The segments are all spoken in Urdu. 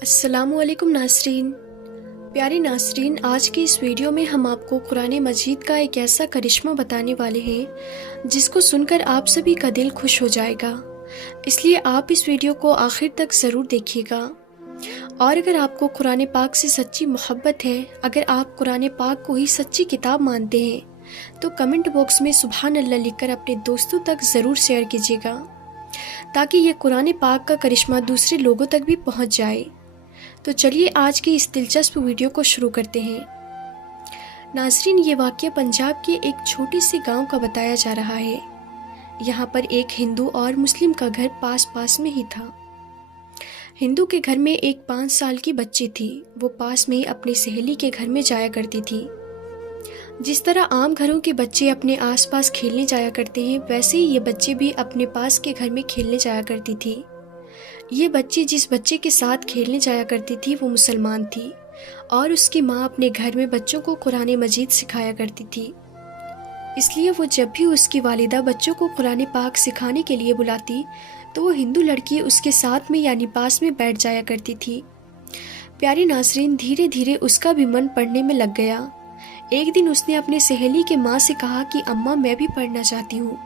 السلام علیکم ناظرین۔ پیارے ناظرین، آج کی اس ویڈیو میں ہم آپ کو قرآن مجید کا ایک ایسا کرشمہ بتانے والے ہیں جس کو سن کر آپ سبھی کا دل خوش ہو جائے گا، اس لیے آپ اس ویڈیو کو آخر تک ضرور دیکھیے گا۔ اور اگر آپ کو قرآن پاک سے سچی محبت ہے، اگر آپ قرآن پاک کو ہی سچی کتاب مانتے ہیں تو کمنٹ باکس میں سبحان اللہ لکھ کر اپنے دوستوں تک ضرور شیئر کیجیے گا تاکہ یہ قرآن پاک کا کرشمہ دوسرے لوگوں تک بھی پہنچ جائے۔ تو چلیے آج کی اس دلچسپ ویڈیو کو شروع کرتے ہیں۔ ناظرین، یہ واقعہ پنجاب کے ایک چھوٹے سے گاؤں کا بتایا جا رہا ہے۔ یہاں پر ایک ہندو اور مسلم کا گھر پاس پاس میں ہی تھا۔ ہندو کے گھر میں ایک 5 سال کی بچی تھی۔ وہ پاس میں ہی اپنی سہیلی کے گھر میں جایا کرتی تھی۔ جس طرح عام گھروں کے بچے اپنے آس پاس کھیلنے جایا کرتے ہیں، ویسے ہی یہ بچے بھی اپنے پاس کے گھر میں کھیلنے جایا کرتی تھی۔ یہ بچی جس بچے کے ساتھ کھیلنے جایا کرتی تھی وہ مسلمان تھی، اور اس کی ماں اپنے گھر میں بچوں کو قرآن مجید سکھایا کرتی تھی۔ اس لیے وہ جب بھی اس کی والدہ بچوں کو قرآن پاک سکھانے کے لیے بلاتی تو وہ ہندو لڑکی اس کے ساتھ میں یعنی پاس میں بیٹھ جایا کرتی تھی۔ پیارے ناظرین، دھیرے دھیرے اس کا بھی من پڑھنے میں لگ گیا۔ ایک دن اس نے اپنے سہیلی کے ماں سے کہا کہ اماں، میں بھی پڑھنا چاہتی ہوں۔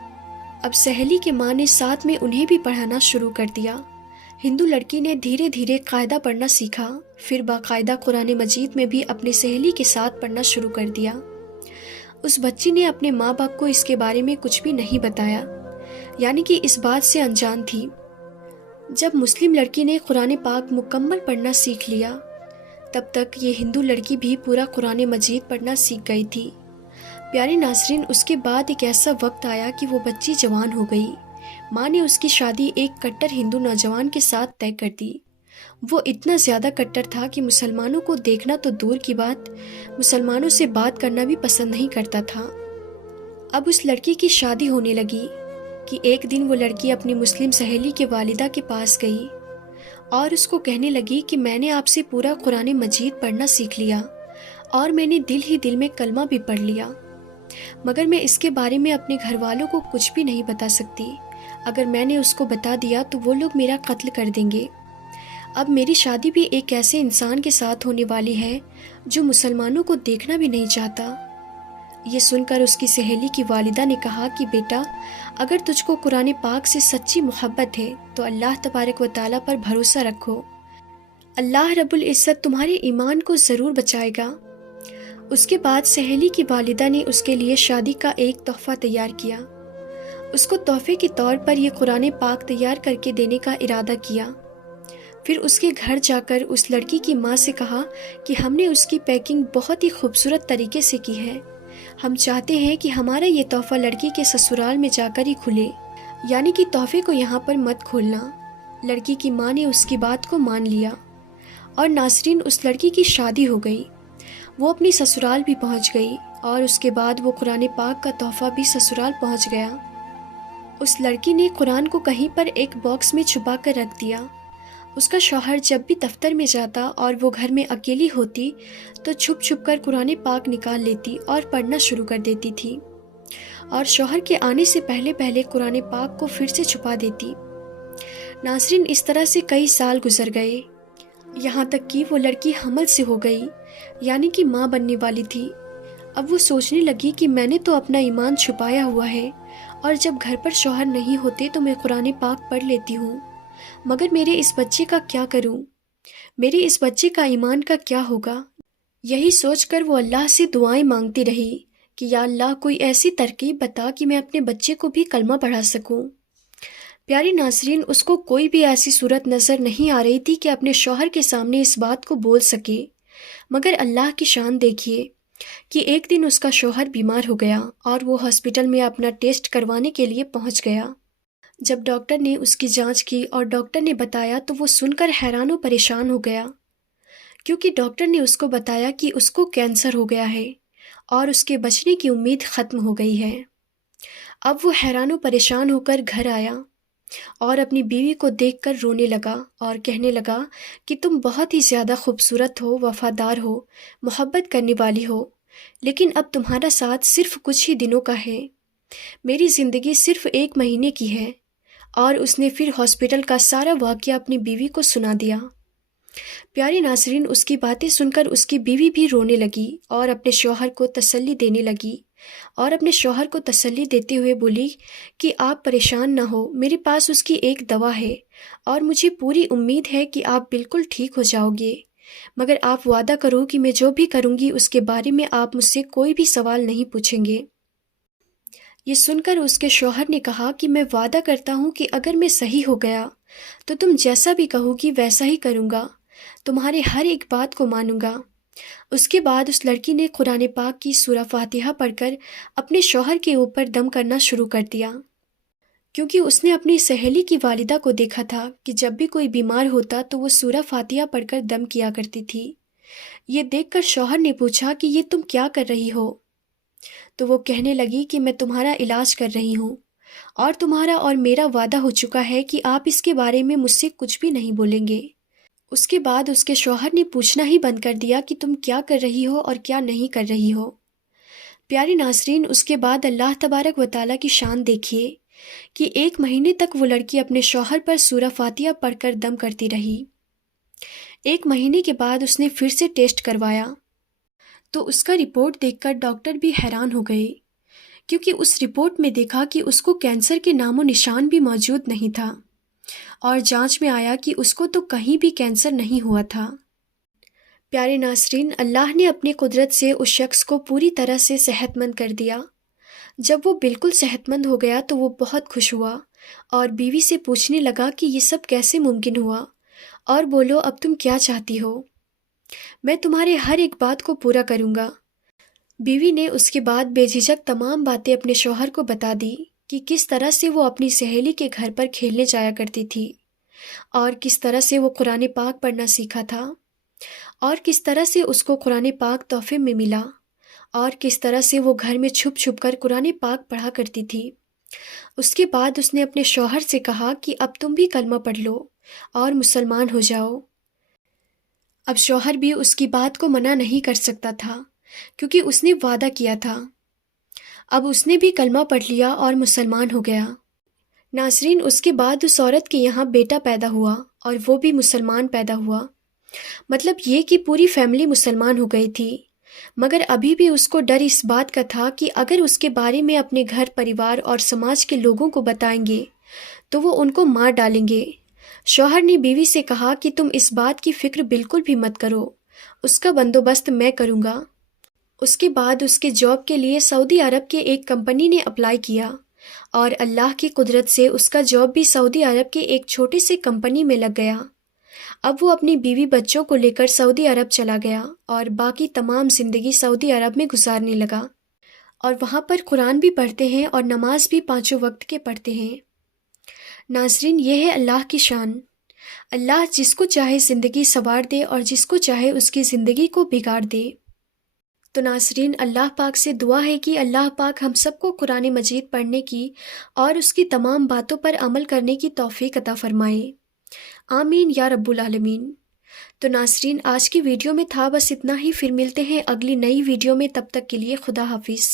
اب سہیلی کے ماں نے ساتھ میں انہیں بھی پڑھانا شروع کر دیا۔ ہندو لڑکی نے دھیرے دھیرے قاعدہ پڑھنا سیکھا، پھر باقاعدہ قرآن مجید میں بھی اپنے سہیلی کے ساتھ پڑھنا شروع کر دیا۔ اس بچی نے اپنے ماں باپ کو اس کے بارے میں کچھ بھی نہیں بتایا، یعنی کہ اس بات سے انجان تھی۔ جب مسلم لڑکی نے قرآن پاک مکمل پڑھنا سیکھ لیا، تب تک یہ ہندو لڑکی بھی پورا قرآن مجید پڑھنا سیکھ گئی تھی۔ پیارے ناظرین، اس کے بعد ایک ایسا وقت آیا کہ وہ بچی جوان ہو گئی۔ ماں نے اس کی شادی ایک کٹر ہندو نوجوان کے ساتھ طے کر دی۔ وہ اتنا زیادہ کٹر تھا کہ مسلمانوں کو دیکھنا تو دور کی بات، مسلمانوں سے بات کرنا بھی پسند نہیں کرتا تھا۔ اب اس لڑکی کی شادی ہونے لگی کہ ایک دن وہ لڑکی اپنی مسلم سہیلی کے والدہ کے پاس گئی اور اس کو کہنے لگی کہ میں نے آپ سے پورا قرآن مجید پڑھنا سیکھ لیا اور میں نے دل ہی دل میں کلمہ بھی پڑھ لیا، مگر میں اس کے بارے میں اپنے گھر والوں کو کچھ بھی نہیں بتا سکتی۔ اگر میں نے اس کو بتا دیا تو وہ لوگ میرا قتل کر دیں گے۔ اب میری شادی بھی ایک ایسے انسان کے ساتھ ہونے والی ہے جو مسلمانوں کو دیکھنا بھی نہیں چاہتا۔ یہ سن کر اس کی سہیلی کی والدہ نے کہا کہ بیٹا، اگر تجھ کو قرآن پاک سے سچی محبت ہے تو اللہ تبارک و تعالیٰ پر بھروسہ رکھو، اللہ رب العزت تمہارے ایمان کو ضرور بچائے گا۔ اس کے بعد سہیلی کی والدہ نے اس کے لیے شادی کا ایک تحفہ تیار کیا۔ اس کو تحفے کے طور پر یہ قرآن پاک تیار کر کے دینے کا ارادہ کیا۔ پھر اس کے گھر جا کر اس لڑکی کی ماں سے کہا کہ ہم نے اس کی پیکنگ بہت ہی خوبصورت طریقے سے کی ہے، ہم چاہتے ہیں کہ ہمارا یہ تحفہ لڑکی کے سسرال میں جا کر ہی کھلے، یعنی کہ تحفے کو یہاں پر مت کھولنا۔ لڑکی کی ماں نے اس کی بات کو مان لیا اور ناظرین، اس لڑکی کی شادی ہو گئی۔ وہ اپنی سسرال بھی پہنچ گئی اور اس کے بعد وہ قرآن پاک کا تحفہ بھی سسرال پہنچ گیا۔ اس لڑکی نے قرآن کو کہیں پر ایک باکس میں چھپا کر رکھ دیا۔ اس کا شوہر جب بھی دفتر میں جاتا اور وہ گھر میں اکیلی ہوتی تو چھپ چھپ کر قرآن پاک نکال لیتی اور پڑھنا شروع کر دیتی تھی، اور شوہر کے آنے سے پہلے پہلے قرآن پاک کو پھر سے چھپا دیتی۔ ناظرین، اس طرح سے کئی سال گزر گئے، یہاں تک کہ وہ لڑکی حمل سے ہو گئی، یعنی کہ ماں بننے والی تھی۔ اب وہ سوچنے لگی کہ میں نے تو اپنا ایمان چھپایا ہوا ہے، اور جب گھر پر شوہر نہیں ہوتے تو میں قرآن پاک پڑھ لیتی ہوں، مگر میرے اس بچے کا کیا کروں؟ میرے اس بچے کا ایمان کا کیا ہوگا؟ یہی سوچ کر وہ اللہ سے دعائیں مانگتی رہی کہ یا اللہ، کوئی ایسی ترکیب بتا کہ میں اپنے بچے کو بھی کلمہ پڑھا سکوں۔ پیارے ناظرین، اس کو کوئی بھی ایسی صورت نظر نہیں آ رہی تھی کہ اپنے شوہر کے سامنے اس بات کو بول سکے، مگر اللہ کی شان دیکھیے کہ ایک دن اس کا شوہر بیمار ہو گیا اور وہ ہاسپٹل میں اپنا ٹیسٹ کروانے کے لیے پہنچ گیا۔ جب ڈاکٹر نے اس کی جانچ کی اور ڈاکٹر نے بتایا تو وہ سن کر حیران و پریشان ہو گیا، کیونکہ ڈاکٹر نے اس کو بتایا کہ اس کو کینسر ہو گیا ہے اور اس کے بچنے کی امید ختم ہو گئی ہے۔ اب وہ حیران و پریشان ہو کر گھر آیا اور اپنی بیوی کو دیکھ کر رونے لگا اور کہنے لگا کہ تم بہت ہی زیادہ خوبصورت ہو، وفادار ہو، محبت کرنے والی ہو، لیکن اب تمہارا ساتھ صرف کچھ ہی دنوں کا ہے، میری زندگی صرف 1 مہینے کی ہے۔ اور اس نے پھر ہاسپٹل کا سارا واقعہ اپنی بیوی کو سنا دیا۔ پیارے ناظرین، اس کی باتیں سن کر اس کی بیوی بھی رونے لگی اور اپنے شوہر کو تسلی دینے لگی، اور اپنے شوہر کو تسلی دیتے ہوئے بولی کہ آپ پریشان نہ ہو، میرے پاس اس کی ایک دوا ہے اور مجھے پوری امید ہے کہ آپ بالکل ٹھیک ہو جاؤ گے، مگر آپ وعدہ کرو کہ میں جو بھی کروں گی اس کے بارے میں آپ مجھ سے کوئی بھی سوال نہیں پوچھیں گے۔ یہ سن کر اس کے شوہر نے کہا کہ میں وعدہ کرتا ہوں کہ اگر میں صحیح ہو گیا تو تم جیسا بھی کہو گی ویسا ہی کروں گا، تمہارے ہر ایک بات کو مانوں گا۔ اس کے بعد اس لڑکی نے قرآن پاک کی سورہ فاتحہ پڑھ کر اپنے شوہر کے اوپر دم کرنا شروع کر دیا، کیونکہ اس نے اپنی سہیلی کی والدہ کو دیکھا تھا کہ جب بھی کوئی بیمار ہوتا تو وہ سورہ فاتحہ پڑھ کر دم کیا کرتی تھی۔ یہ دیکھ کر شوہر نے پوچھا کہ یہ تم کیا کر رہی ہو؟ تو وہ کہنے لگی کہ میں تمہارا علاج کر رہی ہوں، اور تمہارا اور میرا وعدہ ہو چکا ہے کہ آپ اس کے بارے میں مجھ سے کچھ بھی نہیں بولیں گے۔ اس کے بعد اس کے شوہر نے پوچھنا ہی بند کر دیا کہ تم کیا کر رہی ہو اور کیا نہیں کر رہی ہو۔ پیارے ناظرین، اس کے بعد اللہ تبارک و تعالیٰ کی شان دیکھیے کہ 1 مہینے تک وہ لڑکی اپنے شوہر پر سورہ فاتحہ پڑھ کر دم کرتی رہی۔ 1 مہینے کے بعد اس نے پھر سے ٹیسٹ کروایا تو اس کا رپورٹ دیکھ کر ڈاکٹر بھی حیران ہو گئے، کیونکہ اس رپورٹ میں دیکھا کہ اس کو کینسر کے نام و نشان بھی موجود نہیں تھا، اور جانچ میں آیا کہ اس کو تو کہیں بھی کینسر نہیں ہوا تھا۔ پیارے ناظرین، اللہ نے اپنی قدرت سے اس شخص کو پوری طرح سے صحت مند کر دیا۔ جب وہ بالکل صحت مند ہو گیا تو وہ بہت خوش ہوا اور بیوی سے پوچھنے لگا کہ یہ سب کیسے ممکن ہوا، اور بولو اب تم کیا چاہتی ہو، میں تمہارے ہر ایک بات کو پورا کروں گا۔ بیوی نے اس کے بعد بے جھجک تمام باتیں اپنے شوہر کو بتا دی کہ کس طرح سے وہ اپنی سہیلی کے گھر پر کھیلنے جایا کرتی تھی، اور کس طرح سے وہ قرآن پاک پڑھنا سیکھا تھا، اور کس طرح سے اس کو قرآن پاک تحفے میں ملا، اور کس طرح سے وہ گھر میں چھپ چھپ کر قرآن پاک پڑھا کرتی تھی۔ اس کے بعد اس نے اپنے شوہر سے کہا کہ اب تم بھی کلمہ پڑھ لو اور مسلمان ہو جاؤ۔ اب شوہر بھی اس کی بات کو منع نہیں کر سکتا تھا، کیونکہ اس نے وعدہ کیا تھا۔ اب اس نے بھی کلمہ پڑھ لیا اور مسلمان ہو گیا۔ ناظرین، اس کے بعد اس عورت کے یہاں بیٹا پیدا ہوا اور وہ بھی مسلمان پیدا ہوا، مطلب یہ کہ پوری فیملی مسلمان ہو گئی تھی، مگر ابھی بھی اس کو ڈر اس بات کا تھا کہ اگر اس کے بارے میں اپنے گھر پریوار اور سماج کے لوگوں کو بتائیں گے تو وہ ان کو مار ڈالیں گے۔ شوہر نے بیوی سے کہا کہ تم اس بات کی فکر بالکل بھی مت کرو، اس کا بندوبست میں کروں گا۔ اس کے بعد اس کے جاب کے لیے سعودی عرب کے ایک کمپنی نے اپلائی کیا، اور اللہ کی قدرت سے اس کا جاب بھی سعودی عرب کے ایک چھوٹے سے کمپنی میں لگ گیا۔ اب وہ اپنی بیوی بچوں کو لے کر سعودی عرب چلا گیا اور باقی تمام زندگی سعودی عرب میں گزارنے لگا، اور وہاں پر قرآن بھی پڑھتے ہیں اور نماز بھی 5 وقت کے پڑھتے ہیں۔ ناظرین، یہ ہے اللہ کی شان۔ اللہ جس کو چاہے زندگی سنوار دے اور جس کو چاہے اس کی زندگی کو بگاڑ دے۔ تو ناظرین، اللہ پاک سے دعا ہے کہ اللہ پاک ہم سب کو قرآن مجید پڑھنے کی اور اس کی تمام باتوں پر عمل کرنے کی توفیق عطا فرمائے۔ آمین یا رب العالمین۔ تو ناظرین، آج کی ویڈیو میں تھا بس اتنا ہی، پھر ملتے ہیں اگلی نئی ویڈیو میں، تب تک کے لیے خدا حافظ۔